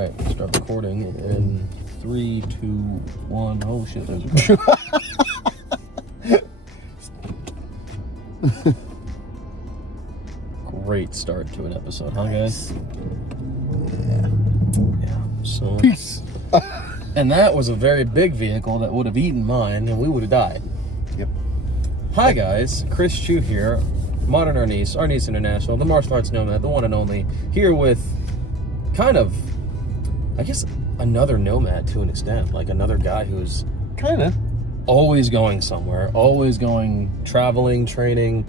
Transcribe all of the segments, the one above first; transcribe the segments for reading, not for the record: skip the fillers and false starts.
right, start recording in 3, 2, 1. Oh shit, there's a great start to an episode, huh guys? Yeah. So Peace. And that was a very big vehicle that would have eaten mine and we would have died. Yep. Hi guys, Chris Chu here, Modern Arnis International, the martial arts nomad, the one and only, here with kind of, I guess, another nomad to an extent, like another guy who's kind of always going somewhere, always going, traveling, training,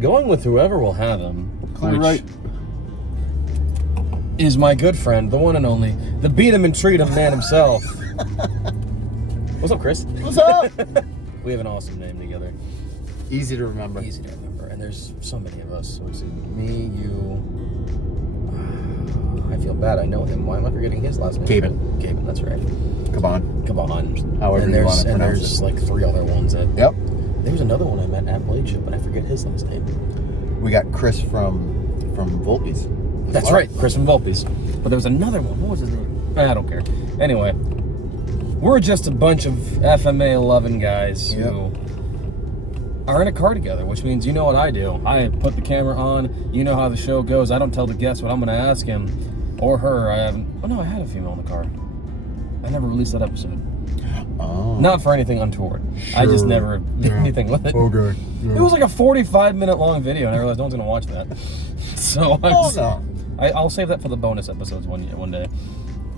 going with whoever will have him, which right. is my good friend, the one and only, the beat him and treat him man himself. What's up, Chris? What's up? We have an awesome name together. Easy to remember. Easy to remember, and there's so many of us. So it's me, you. I feel bad. I know him. Why am I forgetting his last name? Gaben. That's right. Kaban. However you want to pronounce and there's it. like 3 other ones that. Yep. There was another one I met at Blade Ship, but I forget his last name. We got Chris from Volpe's. That's right, Chris from Volpe's. But there was another one. What was his name? I don't care. Anyway, we're just a bunch of FMA 11 guys who are in a car together, which means you know what I do. I put the camera on. You know how the show goes. I don't tell the guest what I'm going to ask him or her. I haven't. Oh no, I had a female in the car. I never released that episode. Oh. Not for anything untoward. Sure. I just never did anything with it. Okay. Yeah. It was like a 45-minute long video, and I realized no one's going to watch that. So I'll save that for the bonus episodes one day.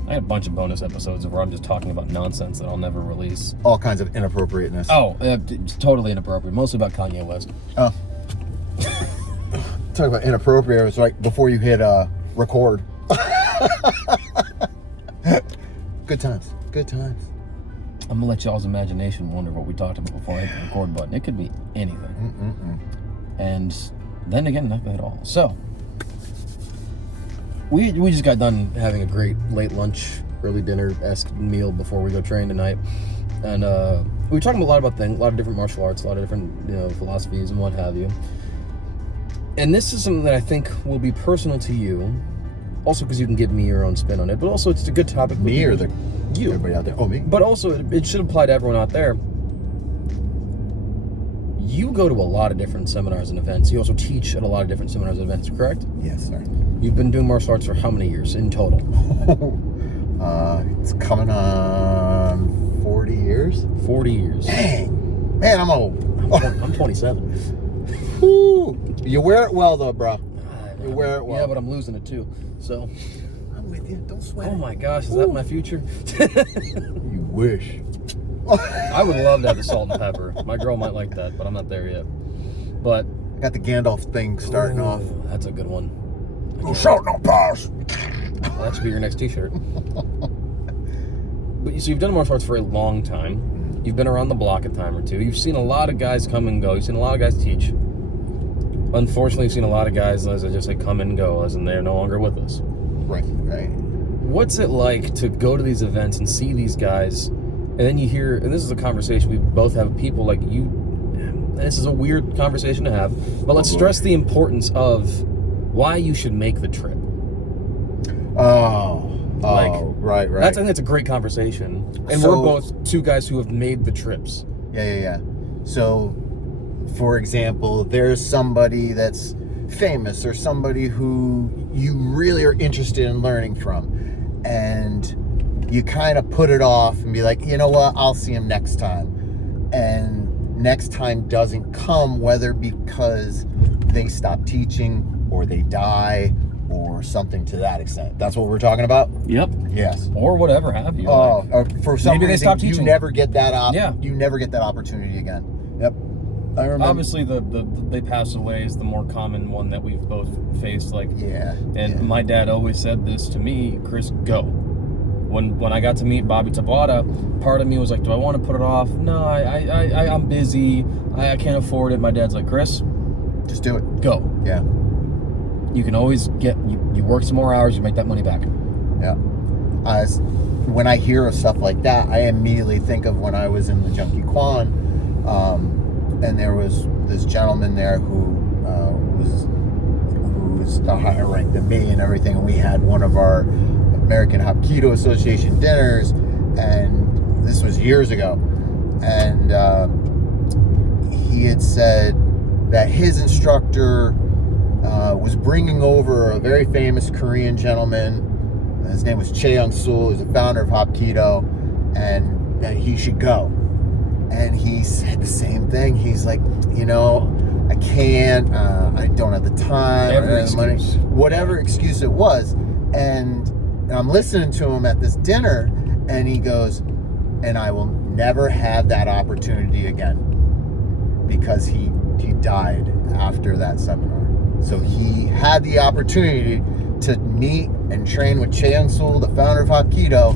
I had a bunch of bonus episodes where I'm just talking about nonsense that I'll never release. All kinds of inappropriateness. Oh, it's totally inappropriate. Mostly about Kanye West. Oh. Talk about inappropriate. It's like before you hit record. Good times. Good times. I'm gonna let y'all's imagination wonder what we talked about before I hit the record button. It could be anything. And then again, nothing at all. So we just got done having a great late lunch, early dinner-esque meal before we go train tonight. And we were talking a lot about things, a lot of different martial arts, a lot of different philosophies and what have you. And this is something that I think will be personal to you, also because you can give me your own spin on it, but also it's a good topic. Me or you? Everybody out there. Oh, me. But also it should apply to everyone out there. You go to a lot of different seminars and events. You also teach at a lot of different seminars and events, correct? Yes, sir. You've been doing martial arts for how many years in total? It's coming on 40 years. 40 years. Dang. Man, I'm old. I'm 27. Woo. You wear it well, though, bro. You wear it well. Yeah, but I'm losing it, too. So. I'm with you. Don't sweat. Oh, my gosh. Is that my future? You wish. I would love to have the salt and pepper. My girl might like that, but I'm not there yet. But. Got the Gandalf thing starting off. That's a good one. No salt, no pause. Well, that should be your next t-shirt. But so you've done martial arts for a long time. You've been around the block a time or two. You've seen a lot of guys come and go. You've seen a lot of guys teach. Unfortunately, you've seen a lot of guys, as I just say, come and go, as in they're no longer with us. Right. What's it like to go to these events and see these guys, and then you hear, and this is a conversation we both have with people like you, and this is a weird conversation to have, but let's stress the importance of why you should make the trip. Right. I think that's a great conversation. And we're both 2 guys who have made the trips. Yeah. So, for example, there's somebody that's famous or somebody who you really are interested in learning from. And you kind of put it off and be like, you know what, I'll see him next time. And next time doesn't come, whether because they stop teaching or they die or something to that extent. That's what we're talking about? Yep. Yes. Or whatever have you. Or for some maybe reason, they stop teaching. you never get that Yeah. You never get that opportunity again. Yep. I remember. Obviously, the they pass away is the more common one that we've both faced. My dad always said this to me, Chris, go. When I got to meet Bobby Tabata, part of me was like, do I want to put it off? No, I'm busy. I can't afford it. My dad's like, Chris, just do it. Go. Yeah. You can always you work some more hours, you make that money back. Yeah. When I hear of stuff like that, I immediately think of when I was in the Junkie Kwan, and there was this gentleman there who was higher ranked than me and everything, and we had one of our American Hapkido Association dinners, and this was years ago. And he had said that his instructor was bringing over a very famous Korean gentleman. His name was Cheong-sul. He's the founder of Hapkido, and that he should go. And he said the same thing. He's like, you know, I can't. I don't have the time. I don't have the money. Whatever excuse it was. And I'm listening to him at this dinner, and he goes, and I will never have that opportunity again, because he died after that seminar. So he had the opportunity to meet and train with Cheong-sul, the founder of Hapkido,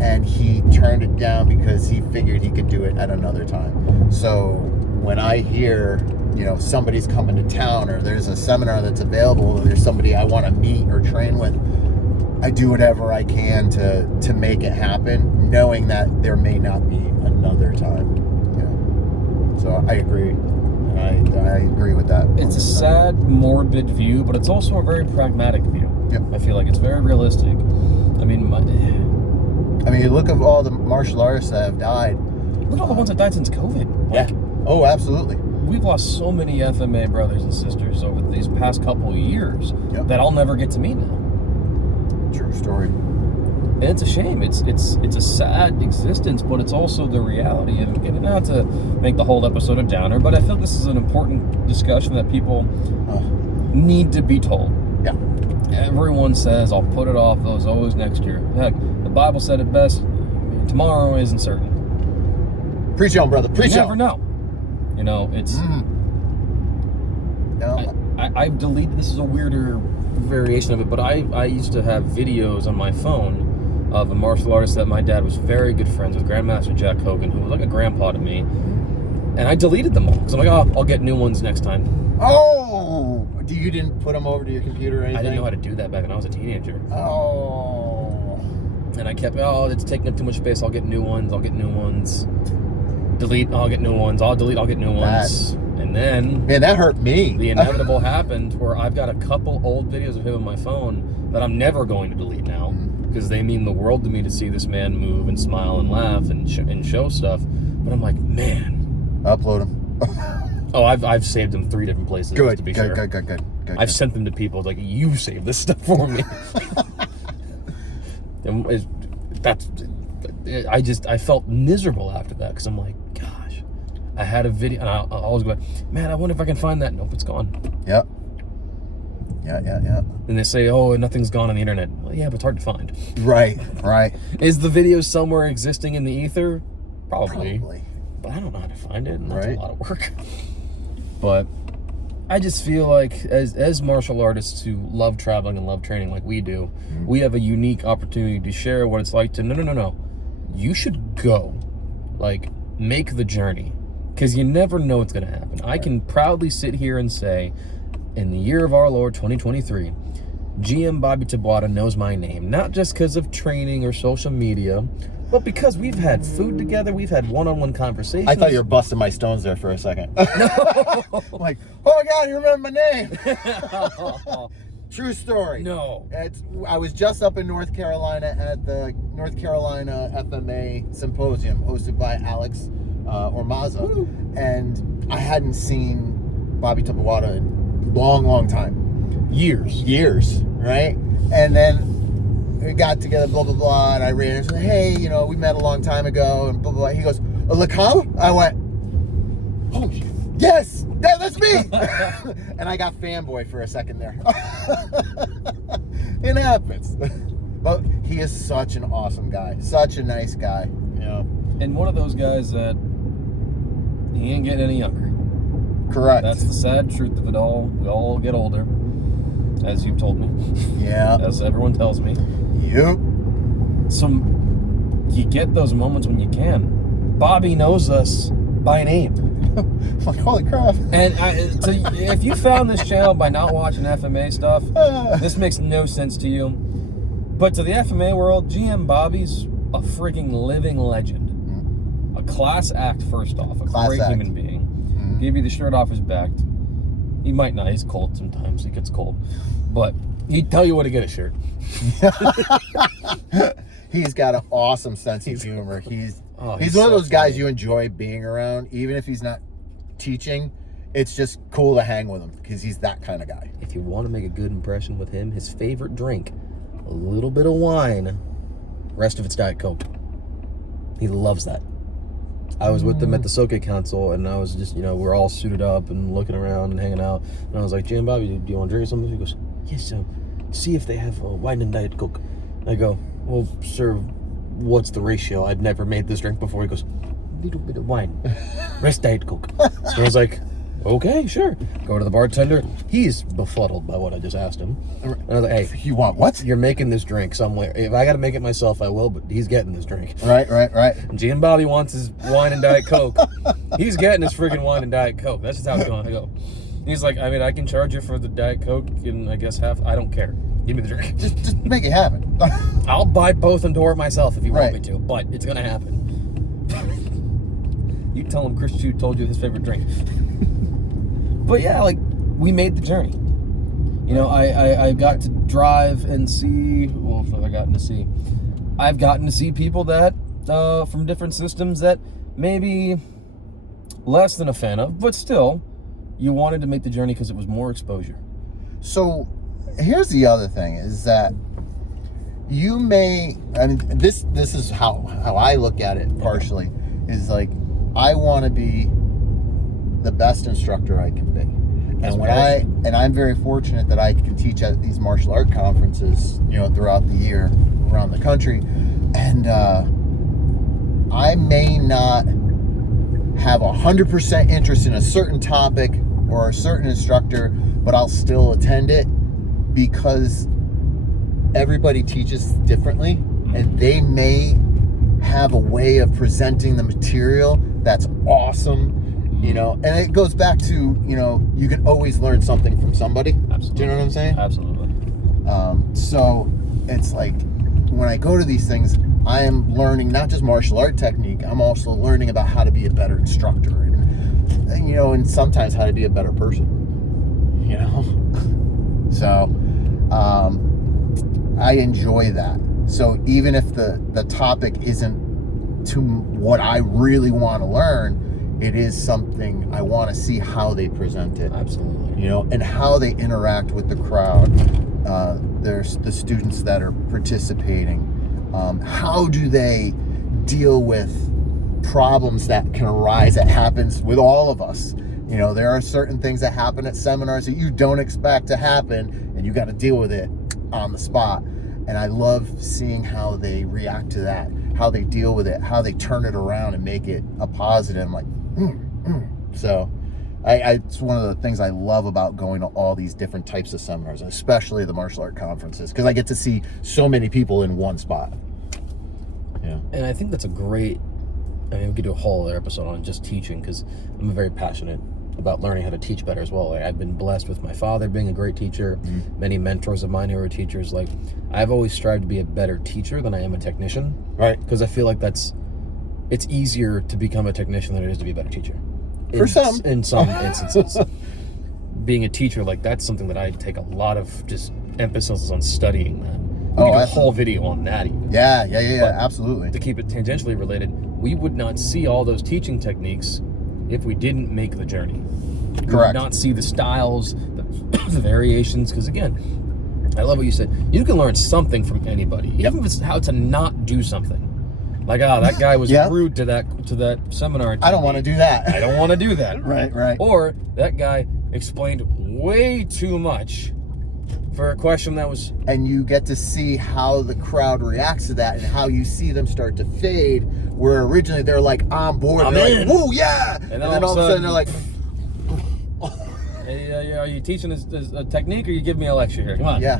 and he turned it down because he figured he could do it at another time. So when I hear, you know, somebody's coming to town, or there's a seminar that's available, or there's somebody I want to meet or train with, I do whatever I can to make it happen, knowing that there may not be another time. Yeah. So I agree. I agree with that. It's a sad, morbid view, but it's also a very pragmatic view. Yep. I feel like it's very realistic. I mean, look at all the martial artists that have died. Look at all the ones that died since COVID. Yeah. Oh, absolutely. We've lost so many FMA brothers and sisters over these past couple of years that I'll never get to meet now. True story. And it's a shame. It's a sad existence, but it's also the reality. And not to make the whole episode a downer, but I feel this is an important discussion that people need to be told. Yeah. Everyone says, I'll put it off, those always next year. Heck, the Bible said it best, tomorrow isn't certain. Preach on, brother. Preach on. You never know. You know, it's... No. I've deleted, this is a weirder variation of it, but I used to have videos on my phone of a martial artist that my dad was very good friends with, Grandmaster Jack Hogan, who was like a grandpa to me. And I deleted them all, because I'm like, oh, I'll get new ones next time. Oh! You didn't put them over to your computer or anything? I didn't know how to do that back when I was a teenager. Oh. And I kept, it's taking up too much space, I'll get new ones. Delete, I'll get new ones. I'll delete, I'll get new ones. And then... Man, that hurt me. The inevitable happened, where I've got a couple old videos of him on my phone that I'm never going to delete now, because they mean the world to me to see this man move and smile and laugh and show stuff. But I'm like, man. Upload them. Oh, I've saved them 3 different places. Good, to be fair. Good. I've sent them to people like, you saved this stuff for me. And I felt miserable after that, because I'm like, gosh, I had a video, and I always go, man, I wonder if I can find that. Nope, it's gone. Yep. Yeah. And they say, oh, nothing's gone on the internet. Well, yeah, but it's hard to find. Right. Is the video somewhere existing in the ether? Probably. But I don't know how to find it, and that's a lot of work. But I just feel like as martial artists who love traveling and love training like we do, we have a unique opportunity to share what it's like to, no. You should go. Like, make the journey. Because you never know what's going to happen. I can proudly sit here and say, in the year of our Lord, 2023, GM Bobby Tabuada knows my name. Not just because of training or social media, but because we've had food together, we've had one-on-one conversations. I thought you were busting my stones there for a second. No. Like, oh my God, you remember my name. True story. No. I was just up in North Carolina at the North Carolina FMA Symposium hosted by Alex Ormaza. And I hadn't seen Bobby Tabuada in a long time. Years, right? And then we got together, blah, blah, blah, and I ran and said, hey, we met a long time ago, and blah, blah, blah. He goes, LaCava? I went, oh, yes, that's me! And I got fanboy for a second there. It happens. But he is such an awesome guy. Such a nice guy. Yeah. And one of those guys that he ain't getting any younger. Correct. That's the sad truth of it all. We all get older, as you've told me. Yeah. As everyone tells me. Yep. So you get those moments when you can. Bobby knows us by name. Like, holy crap. And so if you found this channel by not watching FMA stuff, this makes no sense to you. But to the FMA world, GM Bobby's a freaking living legend. A class act, first off. A great human being. Give you the shirt off his back. He might not. He's cold sometimes. He gets cold. But he'd tell you where to get a shirt. He's got an awesome sense of humor. He's one of so those guys funny. you enjoy being around, even if he's not teaching. It's just cool to hang with him because he's that kind of guy. If you want to make a good impression with him, his favorite drink, a little bit of wine, rest of it's Diet Coke. He loves that. I was with them at the Soke Council, and I was just, we're all suited up and looking around and hanging out. And I was like, Jim, Bobby, do you want to drink something? He goes, yes, see if they have wine and Diet Coke. I go, well, sir, what's the ratio? I'd never made this drink before. He goes, little bit of wine, rest Diet Coke. And I was like, okay, sure. Go to the bartender. He's befuddled by what I just asked him. And I was like, hey, You want what? you're making this drink somewhere. If I got to make it myself, I will, but he's getting this drink. Right. And G and Bobby wants his wine and Diet Coke. He's getting his freaking wine and Diet Coke. That's just how it's going to go. He's like, I mean, I can charge you for the Diet Coke and I guess half. I don't care. Give me the drink. Just make it happen. I'll buy both and pour it myself if you want Right. me to, but it's going to happen. You tell him Chris Chu told you his favorite drink. But yeah, like, we made the journey. I got to drive and see, well, what have I gotten to see? I've gotten to see people that, from different systems that maybe less than a fan of, but still, you wanted to make the journey because it was more exposure. So here's the other thing is that you may, this is how I look at it partially, is like, I want to be the best instructor I can be. And I'm very fortunate that I can teach at these martial art conferences, throughout the year around the country. And I may not have 100% interest in a certain topic or a certain instructor, but I'll still attend it because everybody teaches differently, and they may have a way of presenting the material that's awesome. And it goes back to, you can always learn something from somebody. Absolutely. Do you know what I'm saying? Absolutely. So it's like, when I go to these things, I am learning not just martial art technique, I'm also learning about how to be a better instructor and sometimes how to be a better person, So, I enjoy that. So even if the topic isn't to what I really want to learn, it is something I want to see how they present it. Absolutely. And how they interact with the crowd. There's the students that are participating. How do they deal with problems that can arise, that happens with all of us? There are certain things that happen at seminars that you don't expect to happen, and you got to deal with it on the spot. And I love seeing how they react to that, how they deal with it, how they turn it around and make it a positive. I'm like, So it's one of the things I love about going to all these different types of seminars, especially the martial art conferences, because I get to see so many people in one spot. Yeah. And I think that's a great, we could do a whole other episode on just teaching, because I'm very passionate about learning how to teach better as well. Like, I've been blessed with my father being a great teacher, many mentors of mine who are teachers. Like, I've always strived to be a better teacher than I am a technician. Right. Because I feel like it's easier to become a technician than it is to be a better teacher. For some. In some instances. Being a teacher, like, that's something that I take a lot of just emphasis on studying that. We could do a whole video on that even. Yeah, But absolutely. to keep it tangentially related, we would not see all those teaching techniques if we didn't make the journey. We Correct. would not see the styles, the variations, because again, I love what you said. You can learn something from anybody, even if it's how to not do something. Like, that guy was rude to that seminar. I don't want to do that. I don't want to do that. Right. Or that guy explained way too much for a question that was... And you get to see how the crowd reacts to that and how you see them start to fade, where originally they're like on board. They're like, woo, yeah! And then all of a sudden they're like... Hey, are you teaching a technique, or you give me a lecture here? Come on. Yeah.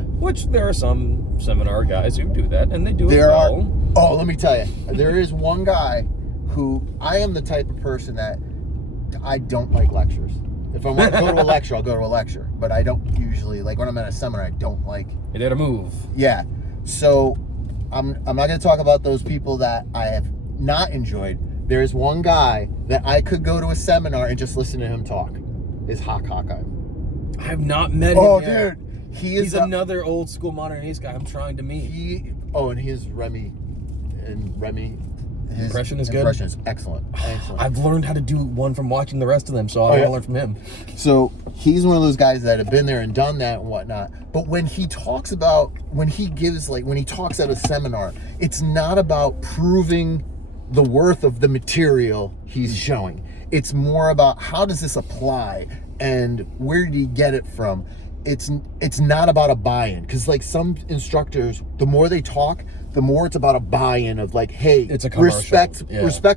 Which there are some seminar guys who do that, and they do it well. Let me tell you. There is one guy who... I am the type of person that I don't like lectures. If I want to go to a lecture, I'll go to a lecture. But I don't usually, like, when I'm at a seminar, I don't like... You did a move. Yeah. So, I'm not going to talk about those people that I have not enjoyed. There's one guy that I could go to a seminar and just listen to him talk. Is Hawkeye. I've not met him yet. Dude. He's another old school modern ace guy I'm trying to meet. And his Remy. His impression is good? Impression is excellent. I've learned how to do one from watching the rest of them, so I want to learn from him. So he's one of those guys that have been there and done that and whatnot. But when he talks about, when he talks at a seminar, it's not about proving the worth of the material he's showing. It's more about how does this apply and where did he get it from? It's not about a buy-in, because like some instructors, the more they talk, the more it's about a buy-in of like, hey, it's a respect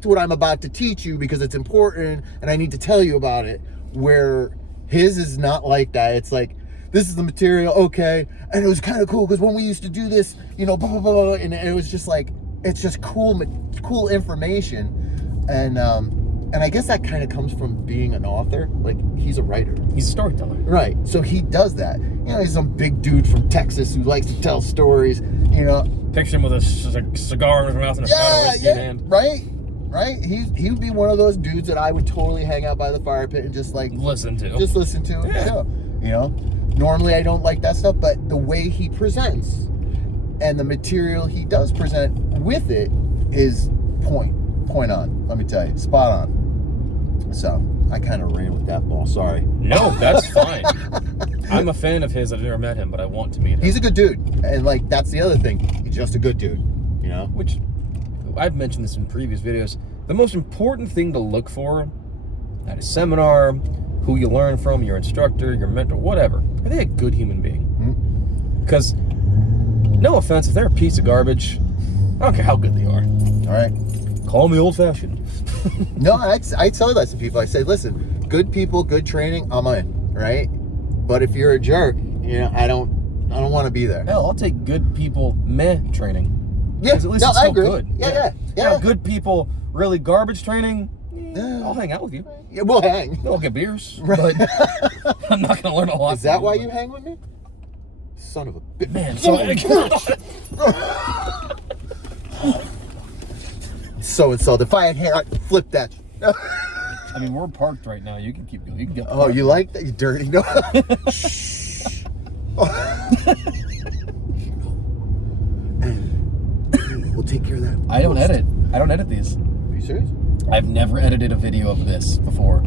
what I'm about to teach you because it's important and I need to tell you about it. Where his is not like that. It's like, this is the material, okay, and it was kind of cool because when we used to do this, you know, blah blah blah, and it was just like, it's just cool information, and I guess that kind of comes from being an author. Like, he's a writer. He's a storyteller. Right. So he does that. You know, he's some big dude from Texas who likes to tell stories, you know. Picture him with a cigar in his mouth and a bottle of whiskey in hand. Right. He would be one of those dudes that I would totally hang out by the fire pit and just like listen to. Yeah. You know, normally I don't like that stuff, but the way he presents and the material he does present with it is point on. Let me tell you, spot on. So I kind of ran with that ball. Sorry. No, that's fine. I'm a fan of his. I've never met him, but I want to meet him. He's a good dude, and like that's the other thing. He's just a good dude, you know. Which I've mentioned this in previous videos. The most important thing to look for at a seminar, who you learn from, your instructor, your mentor, whatever. Are they a good human being? Because, no offense, if they're a piece of garbage, I don't care how good they are. All right. Call me old-fashioned. No, I tell that to people. I say, listen, good people, good training, I'm in, right? But if you're a jerk, you know, I don't want to be there. Hell, I'll take good people training. Yeah, at least it's I still agree. good. Yeah. Now, good people, really garbage training, I'll hang out with you. Yeah, we'll hang. We'll get beers, right. but I'm not going to learn a lot. Is that why you hang with me? Son of a bitch. Man, so if I had hair, I'd flip that. I mean, we're parked right now. You can keep going. You can get. Oh, you like that? You dirty? No. Shh. And we'll take care of that. I don't edit these. Are you serious? I've never edited a video of this before.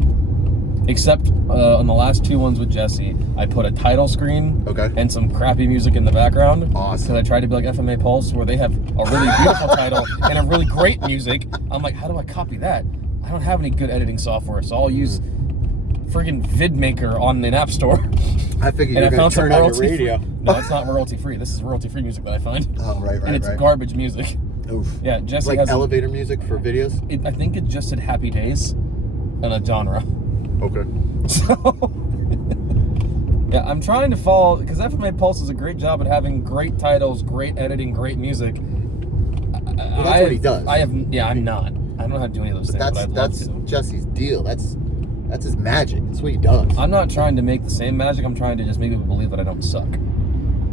Except on the last two ones with Jesse, I put a title screen and some crappy music in the background. Awesome. Because I tried to be like FMA Pulse, where they have a really beautiful title and a really great music. I'm like, how do I copy that? I don't have any good editing software, so I'll use friggin' VidMaker on the App Store. I figured you were going to turn on your radio. No, it's not royalty-free. This is royalty-free music that I find. Oh, right. And it's garbage music. Oof. Yeah, Jesse like has elevator music for videos? I think it just said Happy Days and a genre. Okay. So, yeah, I'm trying to follow, because FMA Pulse does a great job at having great titles, great editing, great music. Well, that's what he does. I'm not. I don't know how to do any of those things, but I'd love to. That's Jesse's deal. That's his magic. That's what he does. I'm not trying to make the same magic. I'm trying to just make people believe that I don't suck.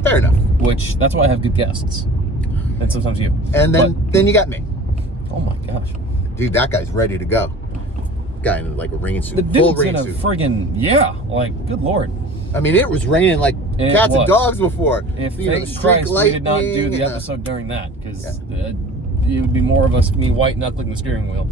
Fair enough. Which, that's why I have good guests. And sometimes you. And then you got me. Oh my gosh. Dude, that guy's ready to go. Guy in like a rain suit. The full dude's rain in a suit. friggin', like, good lord. I mean, it was raining like cats and dogs before. If thank Christ we did not do the episode during that, because it would be more of me white knuckling the steering wheel.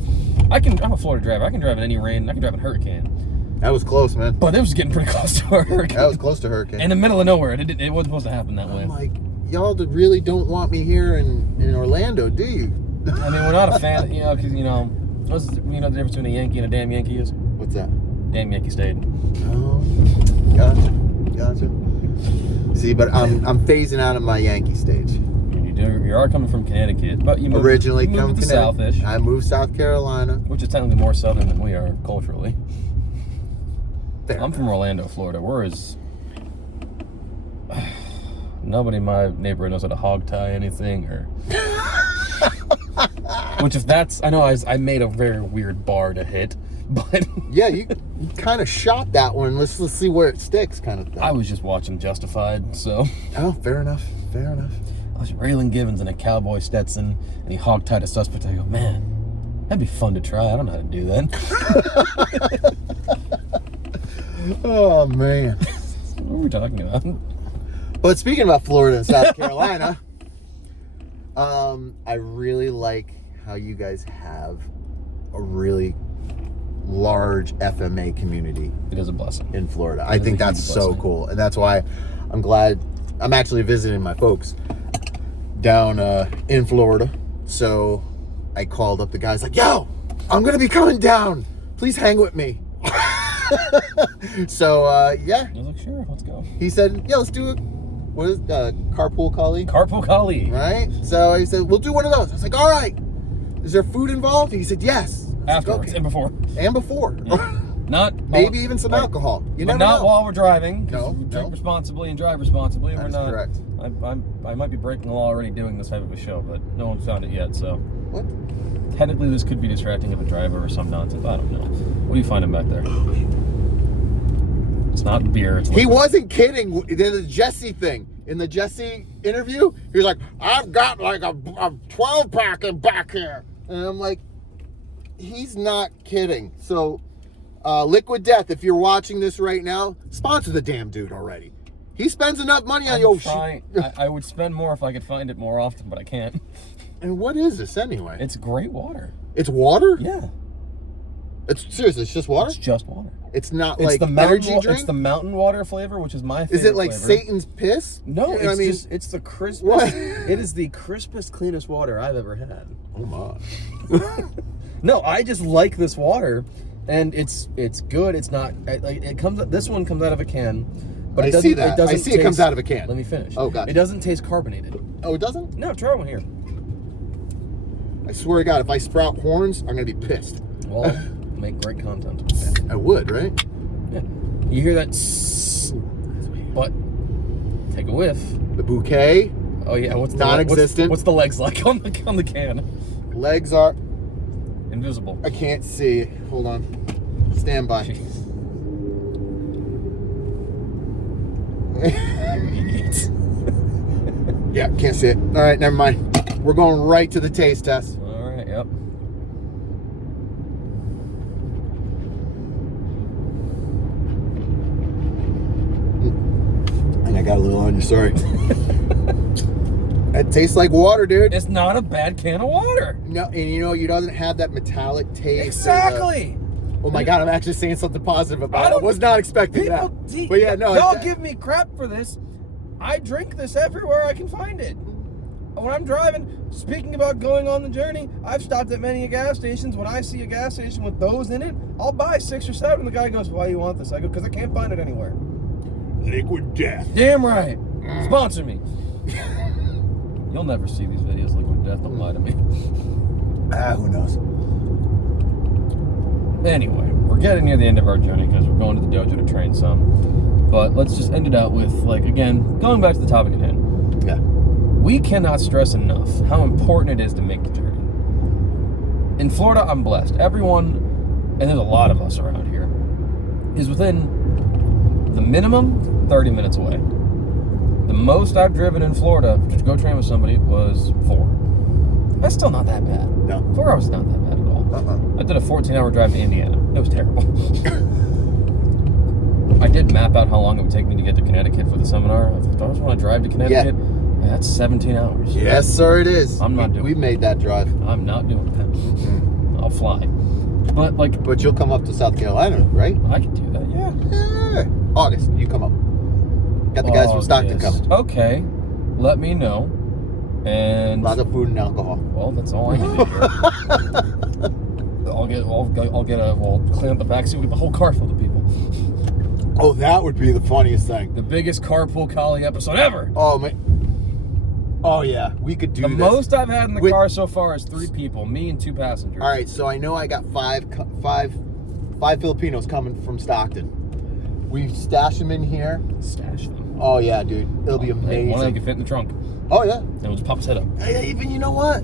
I'm a Florida driver. I can drive in any rain. I can drive in a hurricane. That was close, man. But it was getting pretty close to a hurricane. That was close to hurricane. In the middle of nowhere. It wasn't supposed to happen that way. I'm like, y'all really don't want me here in Orlando, do you? I mean, we're not a fan, because, the difference between a Yankee and a damn Yankee is? What's that? Damn Yankee Stadium. Oh, gotcha. See, but I'm phasing out of my Yankee stage. You are coming from Connecticut, but you moved originally to come from Southish. I moved South Carolina, which is technically more southern than we are culturally. Fair I'm from Orlando, Florida. Nobody in my neighborhood knows how to hog tie anything, or which if that's, I know I made a very weird bar to hit, but yeah, you kind of shot that one. Let's see where it sticks, kind of thing. I was just watching Justified, so. Oh, fair enough. I was Raylan Givens in a cowboy Stetson, and he hog tied a suspect. I go, man, that'd be fun to try. I don't know how to do that. Oh man, what were we talking about? But speaking about Florida and South Carolina, I really like how you guys have a really large FMA community. It is a blessing. In Florida. I think that's so cool. And that's why I'm glad I'm actually visiting my folks down in Florida. So I called up the guys like, yo, I'm going to be coming down. Please hang with me. So, yeah. I was like, sure, let's go. He said, yeah, let's do it. What is Karpool Kali? Karpool Kali. Right? So he said, we'll do one of those. I was like, all right. Is there food involved? He said, yes. Afterwards, okay. and before. And before. Yeah. Not maybe even some alcohol. You never not know. while we're driving. No, drink responsibly and drive responsibly. That's we're not. Correct. I might be breaking the law already doing this type of a show, but no one's found it yet. So what? Technically, this could be distracting of a driver or some nonsense. I don't know. What are you finding back there? It's not beer. It's he wasn't kidding. The Jesse thing. In the Jesse interview, he was like, I've got like a 12-pack in back here. And I'm like, he's not kidding. So, Liquid Death, if you're watching this right now, sponsor the damn dude already. He spends enough money on your shit. I would spend more if I could find it more often, but I can't. And what is this anyway? It's great water. It's water? Yeah. It's seriously, it's just water? It's just water. It's not It's like the energy drink? It's the mountain water flavor, which is my favorite. Is it like flavor. Satan's piss? No, You know it's it's the crispest. What? It is the crispest, cleanest water I've ever had. Oh my. No, I just like this water, and it's good. It's not like it comes. This one comes out of a can, but I it doesn't. see that. It doesn't I see it comes out of a can. Let me finish. Oh, God. It doesn't taste carbonated. Oh, it doesn't? No, try one here. I swear to God, if I sprout horns, I'm gonna be pissed. Well, make great content. I would, right? Yeah. You hear that? But take a whiff. The bouquet. Oh yeah, what's the non-existent? What's the legs like on the can? Legs are invisible. I can't see. Hold on. Stand by. Yeah, can't see it. All right, never mind. We're going right to the taste test. All right, yep. And I got a little on you, sorry. It tastes like water, dude. It's not a bad can of water. No, and you know, you doesn't have that metallic taste. Exactly. Oh my God, I'm actually saying something positive about it. I don't- was not expecting that. But yeah, no. Y'all give me crap for this. I drink this everywhere I can find it. When I'm driving, speaking about going on the journey, I've stopped at many gas stations. When I see a gas station with those in it, I'll buy 6 or 7. The guy goes, why do you want this? I go, because I can't find it anywhere. Liquid Death. Damn right. Sponsor me. You'll never see these videos, Liquid Death. Don't lie to me. Who knows? Anyway, we're getting near the end of our journey because we're going to the dojo to train some. But let's just end it out with, like, again, going back to the topic at hand. Yeah. We cannot stress enough how important it is to make the journey. In Florida, I'm blessed. Everyone, and there's a lot of us around here, is within the minimum 30 minutes away. The most I've driven in Florida to go train with somebody was 4. That's still not that bad. No. 4 hours is not that bad at all. I did a 14-hour drive to Indiana. It was terrible. I did map out how long it would take me to get to Connecticut for the seminar. If I just want to drive to Connecticut, yeah, that's 17 hours. Yes, sir, it is. I'm not doing We made that drive. I'm not doing that. I'll fly. But, like... But you'll come up to South Carolina, right? I can do that, yeah. Yeah. August, you come up. Got the guys from Stockton coming. Okay. Let me know. And... Lots of food and alcohol. Well, that's all I need to hear. We'll clean up the backseat. We'll get the whole car full of people. Oh, that would be the funniest thing. The biggest Karpool Kali episode ever. Oh, man. Oh, yeah. We could do the this. most I've had in the car so far is 3 people. Me and 2 passengers. All right, so I know I got five Filipinos coming from Stockton. We stash them in here. Stash them. Oh, yeah, dude. It'll be amazing. One of them can fit in the trunk. Oh, yeah. And we'll just pop his head up. Hey, even, you know what?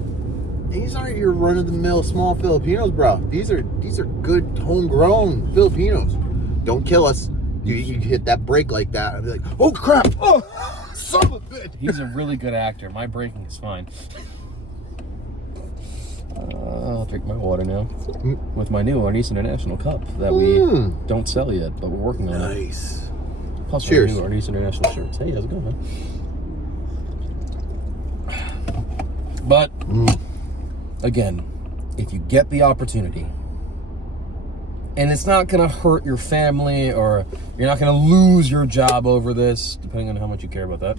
These aren't your run-of-the-mill small Filipinos, bro. These are good homegrown Filipinos. Don't kill us. You hit that brake like that, I'd be like, oh crap! Oh, son of a bitch! He's a really good actor. My braking is fine. I'll drink my water now with my new Arnis International cup that we don't sell yet, but we're working on it. Nice. Plus, cheers. New Arnis International shirts. Hey, how's it going, man? But again, if you get the opportunity, and it's not gonna hurt your family, or you're not gonna lose your job over this, depending on how much you care about that,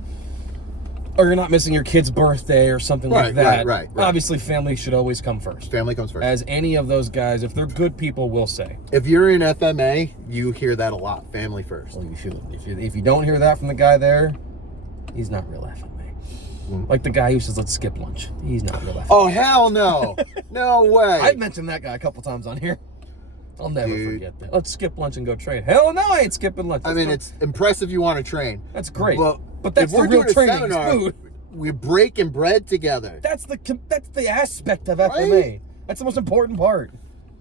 or you're not missing your kid's birthday or something like that. Right. Obviously, family should always come first. Family comes first. As any of those guys, if they're good people, will say. If you're in FMA, you hear that a lot. Family first. Well, you should. If you don't hear that from the guy there, he's not real FMA. Like the guy who says, let's skip lunch. He's not real FMA. Oh, hell no. No way. I've mentioned that guy a couple times on here. I'll never forget that. Let's skip lunch and go train. Hell no, I ain't skipping lunch. I mean, it's impressive you want to train. That's great. But that's if we're the real doing a training, seminar, food. we're breaking bread together. That's the aspect of FMA. Right? That's the most important part.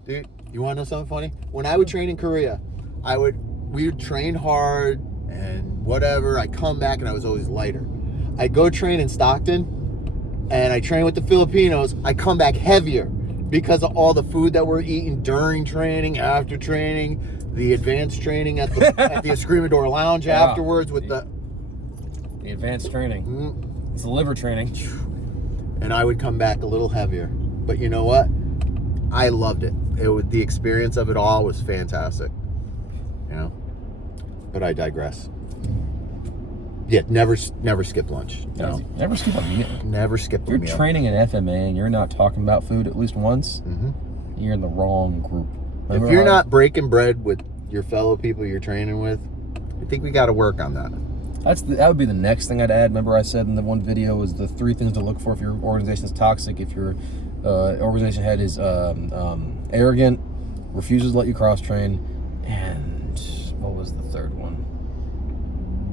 Dude, you want to know something funny? When I would train in Korea, we would train hard and whatever. I come back and I was always lighter. I go train in Stockton and I train with the Filipinos. I come back heavier because of all the food that we're eating during training, after training, the advanced training at the Escrimador Lounge afterwards with the advanced training. It's the liver training. And I would come back a little heavier. But you know what? I loved it. The experience of it all was fantastic. You know? But I digress. Yeah, never skip lunch. No. Never skip a meal. Never skip a meal. You're training in FMA and you're not talking about food at least once, you're in the wrong group. Remember if you're not breaking bread with your fellow people you're training with, I think we got to work on that. That would be the next thing I'd add. Remember I said in the one video was the 3 things to look for if your organization is toxic, if your organization head is arrogant, refuses to let you cross-train, and what was the third one?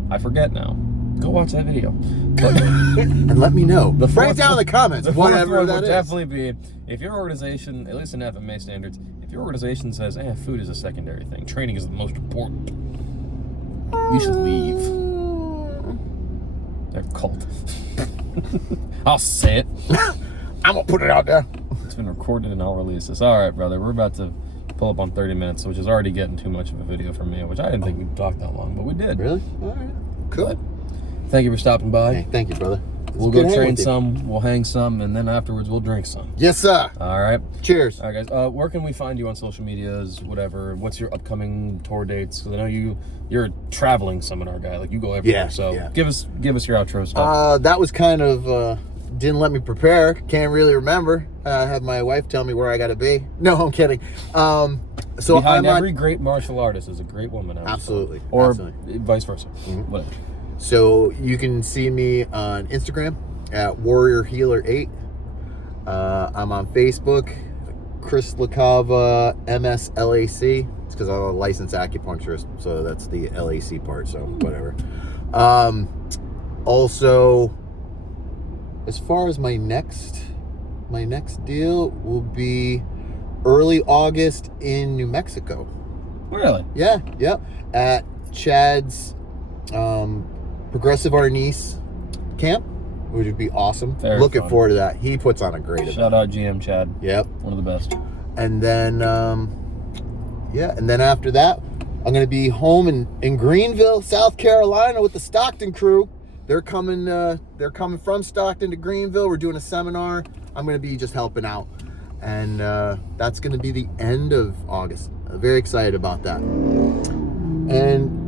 I forget now. Go watch that video. And let me know. Write down in the comments. Whatever that would is. definitely be, if your organization, at least in FMA standards, if your organization says, food is a secondary thing, training is the most important, you should leave. They're a cult. I'll say it. I'm going to put it out there. It's been recorded and I'll release this. All right, brother. We're about to pull up on 30 minutes, which is already getting too much of a video for me, which I didn't think we'd talk that long, but we did. Really? All right. Cool. But thank you for stopping by. Hey, thank you, brother. We'll go train some, we'll hang some, and then afterwards we'll drink some. Yes, sir. All right. Cheers. All right, guys. Where can we find you on social medias, whatever? What's your upcoming tour dates? Because I know you're a traveling seminar guy. Like, you go everywhere. Give us your outro stuff. That was kind of... didn't let me prepare. Can't really remember. I have my wife tell me where I got to be. No, I'm kidding. So behind every great martial artist is a great woman. Absolutely. Or absolutely. Vice versa. Whatever. So you can see me on Instagram at Warrior Healer 8. I'm on Facebook, Chris LaCava, MSLAC. It's because I'm a licensed acupuncturist, so that's the LAC part. So whatever. Also, as far as my next deal will be early August in New Mexico. Really? Yeah. At Chad's Progressive Arnis camp, which would be awesome. Looking forward to that. He puts on a great event. Shout out GM Chad. Yep. One of the best. And then, and then after that, I'm going to be home in Greenville, South Carolina with the Stockton crew. They're coming from Stockton to Greenville. We're doing a seminar. I'm going to be just helping out. And that's going to be the end of August. I'm very excited about that. And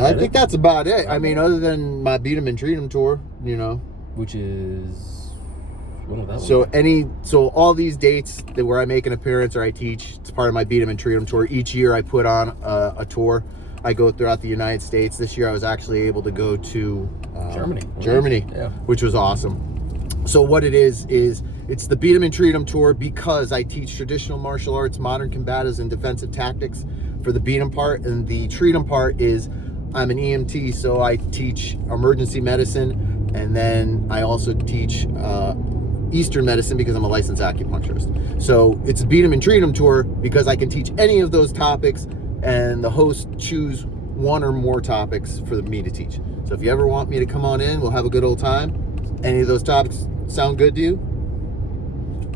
I think that's about it. I mean, other than my Beat 'em and Treat 'em tour, you know. Which is... when will that So all these dates where I make an appearance or I teach, it's part of my Beat 'em and Treat 'em tour. Each year I put on a tour. I go throughout the United States. This year I was actually able to go to Germany, yeah, which was awesome. So what it is it's the Beat 'em and Treat 'em tour because I teach traditional martial arts, modern combatives, and defensive tactics for the Beat 'em part. And the Treat 'em part is I'm an EMT, so I teach emergency medicine, and then I also teach Eastern medicine because I'm a licensed acupuncturist. So it's a Beat 'em and Treat 'em tour because I can teach any of those topics, and the host choose one or more topics for me to teach. So if you ever want me to come on in, we'll have a good old time. Any of those topics sound good to you,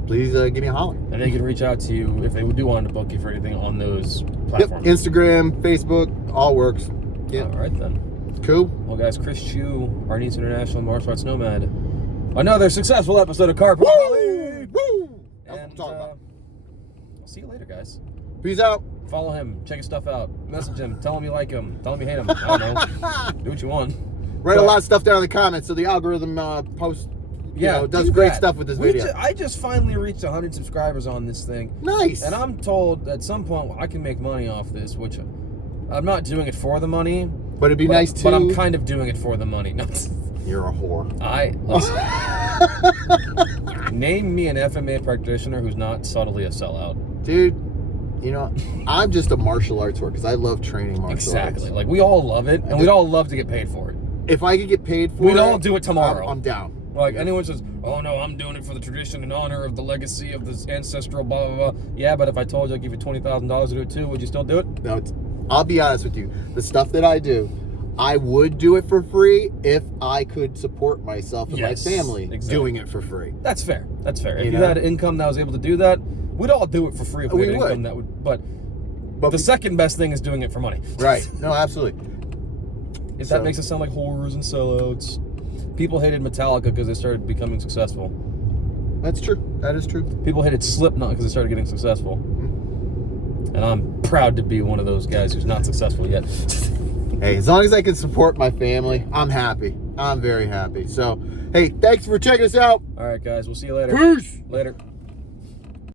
please give me a holler. And they can reach out to you if they do want to book you for anything on those platforms. Yep, Instagram, Facebook, all works. Yeah. All right, then. Cool. Well, guys, Chris Chu, Arnis International Martial Arts Nomad. Another successful episode of Karpool Kali. Woo! That's what I'm And talking about. I'll see you later, guys. Peace out. Follow him. Check his stuff out. Message him. Tell him you like him. Tell him you hate him. I don't know. Do what you want. Write a lot of stuff down in the comments so the algorithm does do great that. stuff with this video. I just finally reached 100 subscribers on this thing. Nice. And I'm told at some point I can make money off this, which I'm not doing it for the money. But it'd be nice too. But I'm kind of doing it for the money. No. You're a whore. Listen. Name me an FMA practitioner who's not subtly a sellout. Dude, I'm just a martial arts worker because I love training martial arts. Exactly. Like, we all love it, and we'd all love to get paid for it. If I could get paid for it, we'd all do it tomorrow. I'm down. Like, anyone says, oh no, I'm doing it for the tradition and honor of the legacy of this ancestral blah, blah, blah. Yeah, but if I told you I'd give you $20,000 to do it too, would you still do it? No, I'll be honest with you. The stuff that I do, I would do it for free if I could support myself and my family doing it for free. That's fair. That's fair. If you had an income that was able to do that, we'd all do it for free if we had an income that would. But the second best thing is doing it for money. Right. No, absolutely. If that makes us sound like whores and sellouts. People hated Metallica because they started becoming successful. That's true. That is true. People hated Slipknot because they started getting successful. And I'm proud to be one of those guys who's not successful yet. Hey, as long as I can support my family, I'm happy. I'm very happy. So, hey, thanks for checking us out. All right, guys. We'll see you later. Peace. Later.